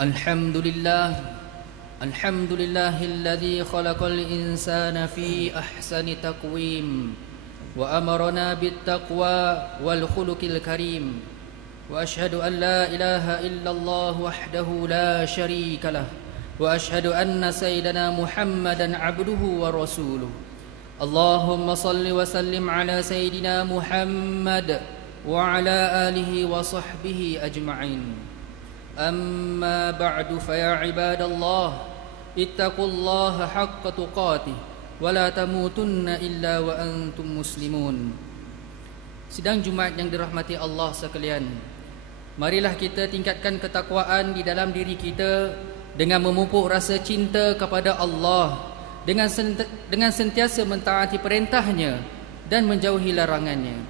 الحمد لله الحمد لله الذي خلق الإنسان في أحسن تقويم وأمرنا بالتقوى والخلق الكريم وأشهد أن لا إله إلا الله وحده لا شريك له وأشهد أن سيدنا محمدا عبده ورسوله اللهم صل وسلم على سيدنا محمد وعلى آله وصحبه أجمعين أما بعد فيا عباد الله اتقوا الله حق تقاته ولا تموتن إلا وأنتم مسلمون. Sidang Jumaat yang dirahmati Allah sekalian, marilah kita tingkatkan ketakwaan di dalam diri kita dengan memupuk rasa cinta kepada Allah, dengan sentiasa mentaati perintahnya dan menjauhi larangannya.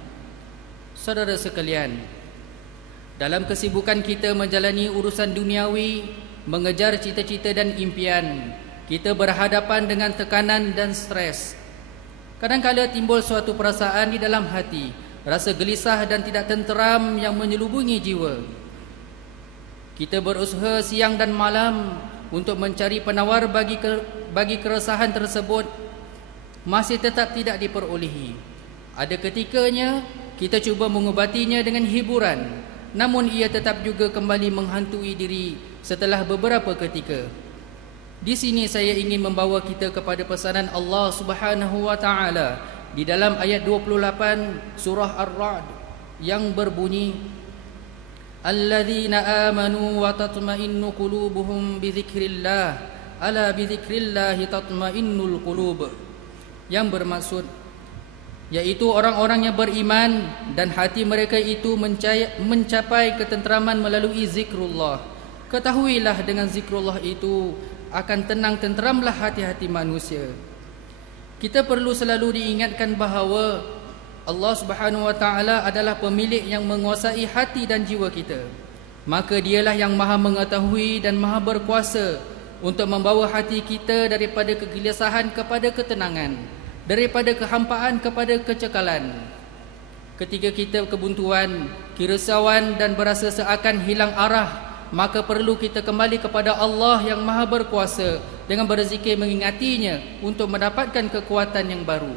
Saudara sekalian, dalam kesibukan kita menjalani urusan duniawi, mengejar cita-cita dan impian, kita berhadapan dengan tekanan dan stres. Kadang-kala timbul suatu perasaan di dalam hati, rasa gelisah dan tidak tenteram yang menyelubungi jiwa. Kita berusaha siang dan malam untuk mencari penawar bagi keresahan tersebut, masih tetap tidak diperolehi. Ada ketikanya kita cuba mengubatinya dengan hiburan, namun ia tetap juga kembali menghantui diri setelah beberapa ketika. Di sini saya ingin membawa kita kepada pesanan Allah Subhanahu wa taala di dalam ayat 28 surah Ar-Ra'd yang berbunyi, Alladzina amanu wa tatma'innu qulubuhum bi dzikrillah, ala bi dzikrillah tatma'innul qulub. Yang bermaksud yaitu orang-orang yang beriman dan hati mereka itu mencapai ketenteraman melalui zikrullah. Ketahuilah dengan zikrullah itu akan tenang tenteramlah hati-hati manusia. Kita perlu selalu diingatkan bahawa Allah Subhanahu wa taala adalah pemilik yang menguasai hati dan jiwa kita. Maka dialah yang Maha mengetahui dan Maha berkuasa untuk membawa hati kita daripada kegelisahan kepada ketenangan, daripada kehampaan kepada kecekalan. Ketika kita kebuntuan, kerisauan dan berasa seakan hilang arah, maka perlu kita kembali kepada Allah yang Maha berkuasa dengan berzikir mengingatinya untuk mendapatkan kekuatan yang baru.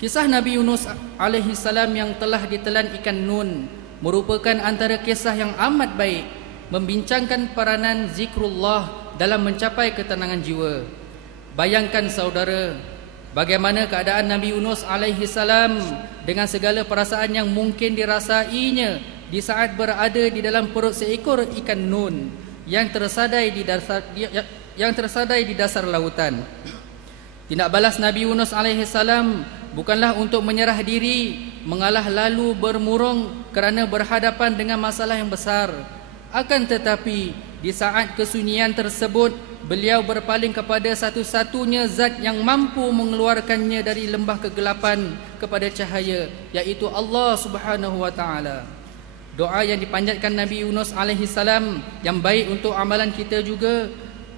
Kisah Nabi Yunus alaihi salam yang telah ditelan ikan Nun merupakan antara kisah yang amat baik membincangkan peranan zikrullah dalam mencapai ketenangan jiwa. Bayangkan saudara, bagaimana keadaan Nabi Yunus alaihi salam dengan segala perasaan yang mungkin dirasainya di saat berada di dalam perut seekor ikan Nun yang tersadai di dasar lautan. Tindak balas Nabi Yunus alaihi salam bukanlah untuk menyerah diri, mengalah lalu bermurung kerana berhadapan dengan masalah yang besar. Akan tetapi di saat kesunyian tersebut, beliau berpaling kepada satu-satunya zat yang mampu mengeluarkannya dari lembah kegelapan kepada cahaya, iaitu Allah Subhanahu wa taala. Doa yang dipanjatkan Nabi Yunus alaihi salam yang baik untuk amalan kita juga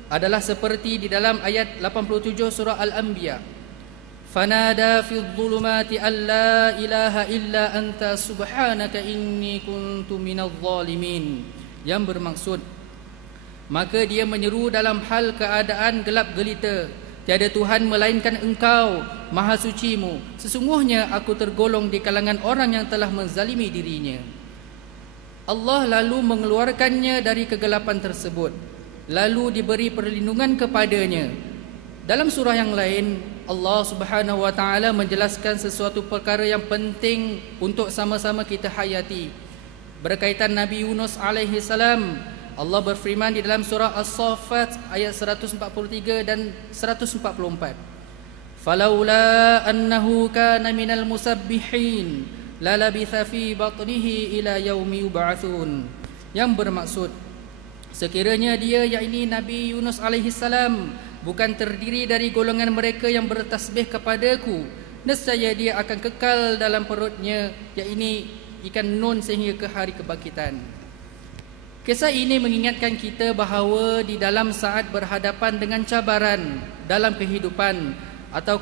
adalah seperti di dalam ayat 87 surah Al-Anbiya. Fanada fi dhulumati alla ilaha illa anta subhanaka inni kuntu minadh zalimin. Yang bermaksud, maka dia menyeru dalam hal keadaan gelap gelita, tiada Tuhan melainkan Engkau, Maha Sucimu. Sesungguhnya aku tergolong di kalangan orang yang telah menzalimi dirinya. Allah lalu mengeluarkannya dari kegelapan tersebut, lalu diberi perlindungan kepadanya. Dalam surah yang lain, Allah Subhanahu wa taala menjelaskan sesuatu perkara yang penting untuk sama-sama kita hayati. Berkaitan Nabi Yunus alaihi salam, Allah berfirman di dalam surah As-Saffat ayat 143 dan 144. Falaula annahu kana minal musabbihin la labitha fi batnihi ila yaumi yub'atsun. Yang bermaksud, sekiranya dia, yakni Nabi Yunus alaihi salam, bukan terdiri dari golongan mereka yang bertasbih kepadaku, nescaya dia akan kekal dalam perutnya, yakni ikan Nun, sehingga ke hari kebangkitan. Kisah ini mengingatkan kita bahawa di dalam saat berhadapan dengan cabaran dalam kehidupan, atau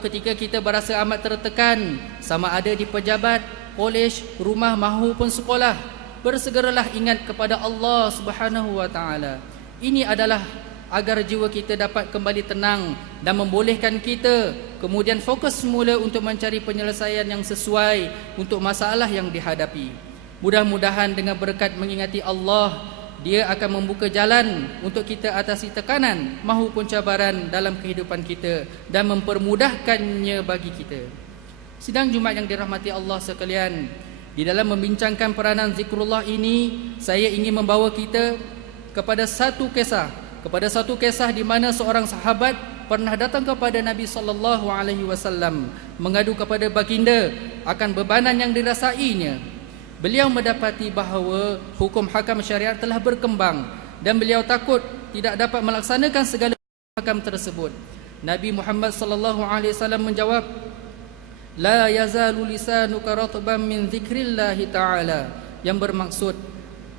ketika kita berasa amat tertekan, sama ada di pejabat, kolej, rumah maupun sekolah, bersegeralah ingat kepada Allah Subhanahu wa taala. Ini adalah agar jiwa kita dapat kembali tenang dan membolehkan kita kemudian fokus semula untuk mencari penyelesaian yang sesuai untuk masalah yang dihadapi. Mudah-mudahan dengan berkat mengingati Allah, dia akan membuka jalan untuk kita atasi tekanan maupun cabaran dalam kehidupan kita dan mempermudahkannya bagi kita. Sidang Jumaat yang dirahmati Allah sekalian, di dalam membincangkan peranan zikrullah ini, saya ingin membawa kita kepada satu kisah di mana seorang sahabat pernah datang kepada Nabi sallallahu alaihi wasallam mengadu kepada baginda akan bebanan yang dirasainya. Beliau mendapati bahawa hukum hakam syariat telah berkembang dan beliau takut tidak dapat melaksanakan segala hakam tersebut. Nabi Muhammad sallallahu alaihi wasallam menjawab, "La yazalu lisanuka ratban min dzikrillah ta'ala." Yang bermaksud,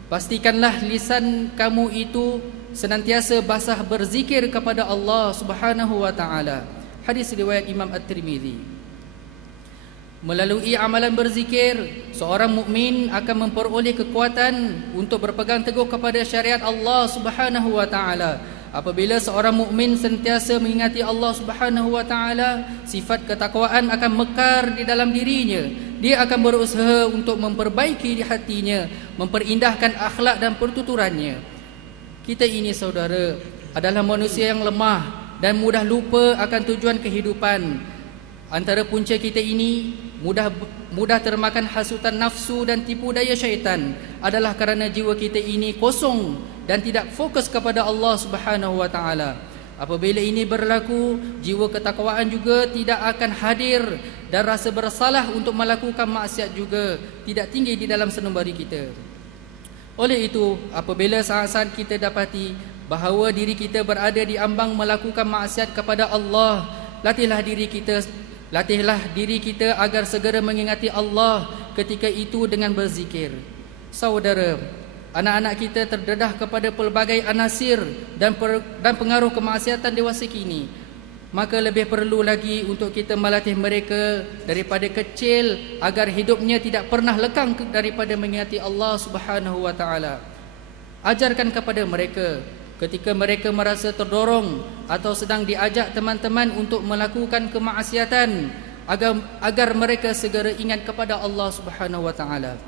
pastikanlah lisan kamu itu senantiasa basah berzikir kepada Allah Subhanahu wa taala. Hadis riwayat Imam At-Tirmizi. Melalui amalan berzikir, seorang mukmin akan memperoleh kekuatan untuk berpegang teguh kepada syariat Allah Subhanahu wa taala. Apabila seorang mukmin sentiasa mengingati Allah Subhanahu wa taala, sifat ketakwaan akan mekar di dalam dirinya. Dia akan berusaha untuk memperbaiki di hatinya, memperindahkan akhlak dan pertuturannya. Kita ini saudara adalah manusia yang lemah dan mudah lupa akan tujuan kehidupan. Antara punca kita ini mudah termakan hasutan nafsu dan tipu daya syaitan adalah kerana jiwa kita ini kosong dan tidak fokus kepada Allah Subhanahu wa taala. Apabila ini berlaku, jiwa ketakwaan juga tidak akan hadir dan rasa bersalah untuk melakukan maksiat juga tidak tinggi di dalam sanubari kita. Oleh itu, apabila saat-saat kita dapati bahawa diri kita berada di ambang melakukan maksiat kepada Allah, latihlah diri kita agar segera mengingati Allah ketika itu dengan berzikir. Saudara, anak-anak kita terdedah kepada pelbagai anasir dan pengaruh kemaksiatan dewasa kini. Maka lebih perlu lagi untuk kita melatih mereka daripada kecil agar hidupnya tidak pernah lekang daripada mengingati Allah Subhanahu wa taala. Ajarkan kepada mereka ketika mereka merasa terdorong atau sedang diajak teman-teman untuk melakukan kemaksiatan, agar mereka segera ingat kepada Allah Subhanahu wa taala.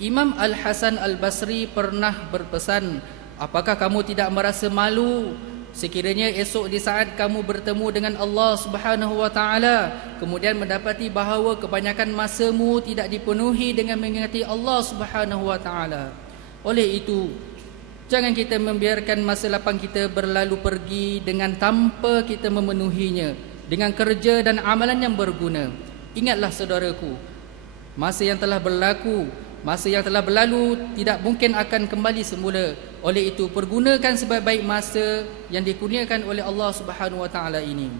Imam Al-Hasan Al-Basri pernah berpesan, "Apakah kamu tidak merasa malu sekiranya esok di saat kamu bertemu dengan Allah Subhanahu wa taala, kemudian mendapati bahawa kebanyakan masamu tidak dipenuhi dengan mengingati Allah Subhanahu wa taala?" Oleh itu, jangan kita membiarkan masa lapang kita berlalu pergi dengan tanpa kita memenuhinya dengan kerja dan amalan yang berguna. Ingatlah saudaraku, masa yang telah berlaku, masa yang telah berlalu tidak mungkin akan kembali semula. Oleh itu, pergunakan sebaik-baik masa yang dikurniakan oleh Allah Subhanahu wa taala ini.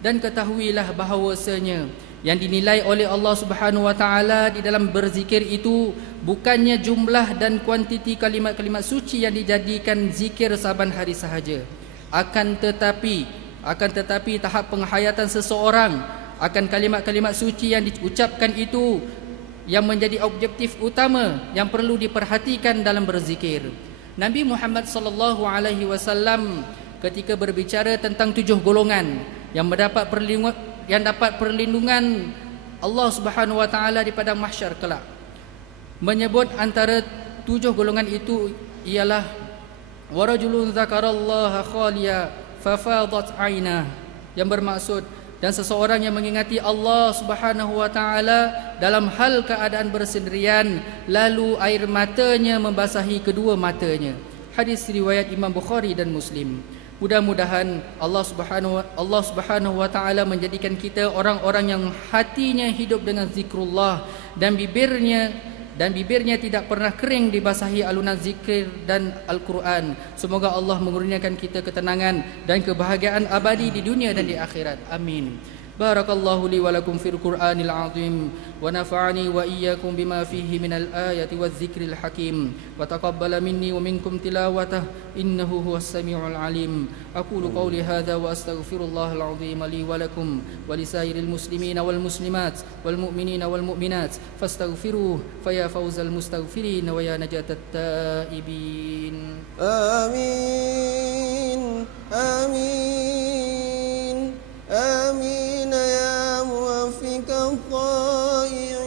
Dan ketahuilah bahawasanya yang dinilai oleh Allah Subhanahu wa taala di dalam berzikir itu bukannya jumlah dan kuantiti kalimat-kalimat suci yang dijadikan zikir saban hari sahaja, akan tetapi tahap penghayatan seseorang akan kalimat-kalimat suci yang diucapkan itu yang menjadi objektif utama yang perlu diperhatikan dalam berzikir. Nabi Muhammad sallallahu alaihi wasallam ketika berbicara tentang 7 golongan yang dapat perlindungan Allah Subhanahu wa taala di padang mahsyar kelak, menyebut antara 7 golongan itu ialah warajulun zakarallaha khaliya fafadat ainah, yang bermaksud dan seseorang yang mengingati Allah Subhanahu wa taala dalam hal keadaan bersendirian, lalu air matanya membasahi kedua matanya. Hadis riwayat Imam Bukhari dan Muslim. Mudah-mudahan Allah Subhanahu wa taala menjadikan kita orang-orang yang hatinya hidup dengan zikrullah dan bibirnya tidak pernah kering dibasahi alunan zikir dan Al-Quran. Semoga Allah mengurniakan kita ketenangan dan kebahagiaan abadi di dunia dan di akhirat. Amin. بارك الله لي ولكم في القرآن العظيم ونفعني وإياكم بما فيه من الآية والذكر الحكيم وتقبل مني ومنكم تلاوته إنه هو السميع العليم أقول قولي هذا وأستغفر الله العظيم لي ولكم ولسائر المسلمين والمسلمات والمؤمنين والمؤمنات فاستغفروه فيا فوز المستغفرين ويا نجاة التائبين آمين آمين آمين يا موفق الطائعين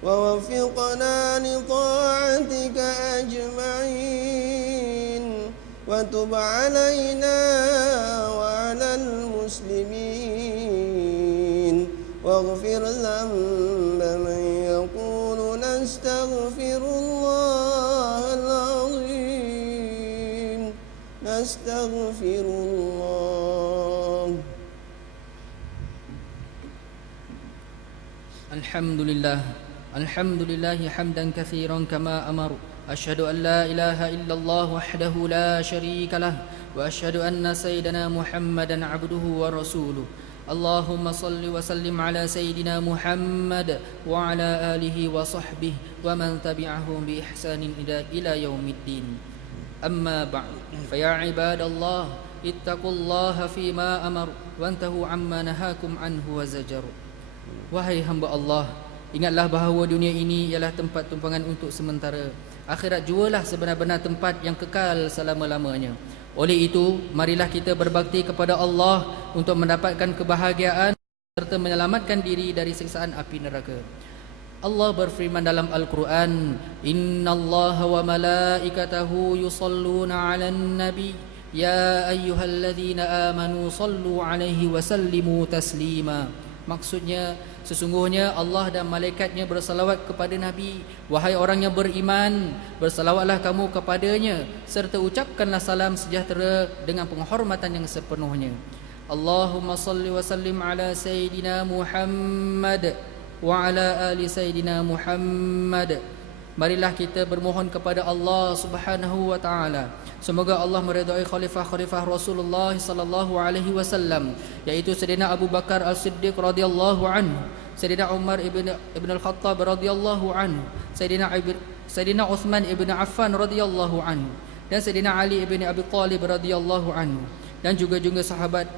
ووفقنا لطاعتك أجمعين وتب علينا وعلى المسلمين واغفر ذنب من يقول نستغفر الله العظيم نستغفر الله. الحمد لله حمدا كثيرا كما أمر أشهد أن لا إله إلا الله وحده لا شريك له وأشهد أن سيدنا محمدا عبده ورسوله اللهم صل وسلم على سيدنا محمد وعلى آله وصحبه ومن تبعهم بإحسان إلى يوم الدين أما بعد فيا عباد الله اتقوا الله فيما أمر وانتهوا عما نهاكم عنه وزجر. Wahai hamba Allah, ingatlah bahawa dunia ini ialah tempat tumpangan untuk sementara. Akhirat jualah sebenar-benar tempat yang kekal selama-lamanya. Oleh itu, marilah kita berbakti kepada Allah untuk mendapatkan kebahagiaan serta menyelamatkan diri dari siksaan api neraka. Allah berfirman dalam Al-Quran, Innallaha wa malaikatahu yusalluna 'alan nabi ya ayyuhalladzina amanu sallu 'alaihi wa sallimu taslima. Maksudnya, sesungguhnya Allah dan malaikatnya bersalawat kepada Nabi. Wahai orang yang beriman, bersalawatlah kamu kepadanya serta ucapkanlah salam sejahtera dengan penghormatan yang sepenuhnya. Allahumma salli wa sallim ala Sayyidina Muhammad wa ala ali Sayyidina Muhammad. Marilah kita bermohon kepada Allah Subhanahu wa taala. Semoga Allah meridai khalifah-khalifah Rasulullah sallallahu alaihi wasallam, yaitu Sayyidina Abu Bakar As-Siddiq radhiyallahu anhu, Sayyidina Umar ibn Al-Khattab radhiyallahu anhu, Sayyidina Uthman ibn Affan radhiyallahu anhu, dan Sayyidina Ali ibn Abi Talib radhiyallahu anhu, dan juga sahabat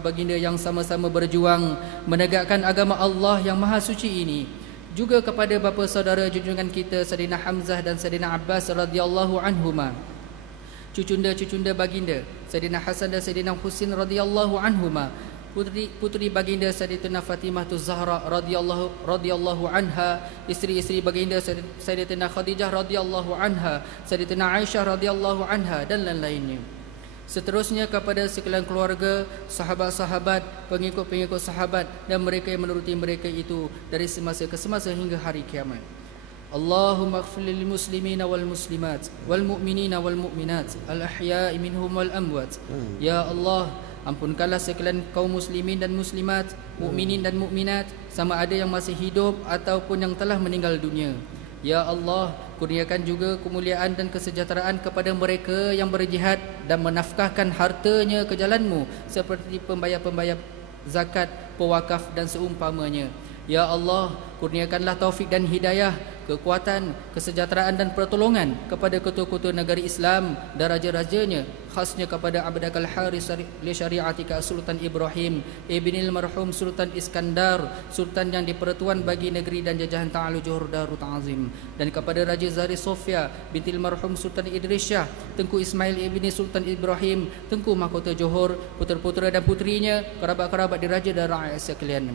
baginda yang sama-sama berjuang menegakkan agama Allah yang maha suci ini. Juga kepada bapa saudara junjungan kita Sayyidina Hamzah dan Sayyidina Abbas radhiyallahu anhuma, cucunda baginda Sayyidina Hasan dan Sayyidina Husain radhiyallahu anhuma, putri baginda Sayyidatina Fatimah Zahra radhiyallahu anha, isteri-isteri baginda Sayyidatina Khadijah radhiyallahu anha, Sayyidatina Aisyah radhiyallahu anha, dan lain-lainnya. Seterusnya kepada sekalian keluarga, sahabat-sahabat, pengikut-pengikut sahabat dan mereka yang menuruti mereka itu dari semasa ke semasa hingga hari kiamat. Allahumma ighfir lil muslimina wal muslimat wal mu'minina wal mu'minat al ahya'i minhum wal amwat. Ya Allah, ampunkanlah sekalian kaum muslimin dan muslimat, mukminin dan mukminat, sama ada yang masih hidup ataupun yang telah meninggal dunia. Ya Allah, kurniakan juga kemuliaan dan kesejahteraan kepada mereka yang berjihad dan menafkahkan hartanya ke jalan-Mu seperti pembayar-pembayar zakat, pewakaf dan seumpamanya. Ya Allah, kurniakanlah taufik dan hidayah, kekuatan, kesejahteraan dan pertolongan kepada ketua-ketua negeri Islam dan raja-rajanya, khasnya kepada Abdak al-Haris li syariatika Sultan Ibrahim ibnil marhum Sultan Iskandar, sultan yang dipertuan bagi negeri dan jajahan Ta'alu Johor Darut Azim, dan kepada Raja Zahri Sofia bintil marhum Sultan Idris Shah, Tengku Ismail ibni Sultan Ibrahim, Tengku Mahkota Johor, putera-putera dan putrinya, kerabat-kerabat diraja dan rakyat sekalian.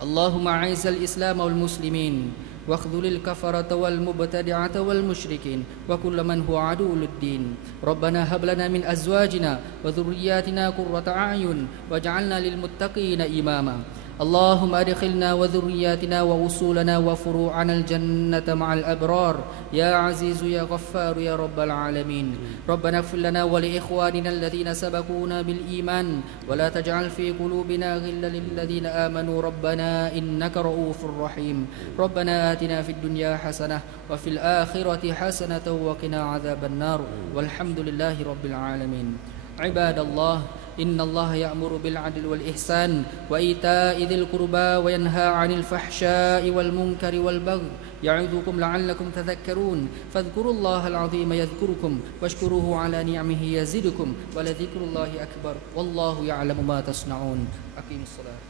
Allahumma a'izzal Islam wal muslimin واخذل الكفرة والمبتدعة والمشركين وكل من هو عدو للدين. ربنا هب لنا من أزواجنا وذرياتنا قرة أعين واجعلنا للمتقين إماما. اللهم أدخلنا وذرياتنا ووصولنا وفروعنا الجنة مع الأبرار يا عزيز يا غفار يا رب العالمين. ربنا اغفر لنا ولإخواننا الذين سبقونا بالإيمان ولا تجعل في قلوبنا غلا للذين آمنوا ربنا إنك رؤوف رحيم. ربنا آتنا في الدنيا حسنة وفي الآخرة حسنة وقنا عذاب النار والحمد لله رب العالمين. عباد الله، إن الله يأمر بالعدل والإحسان وإيتاء ذي القربى وينهى عن الفحشاء والمنكر والبغي يعظكم لعلكم تذكرون فاذكروا الله العظيم يذكركم واشكروه على نعمه يزدكم ولذكر الله أكبر والله يعلم ما تصنعون أقيموا الصلاة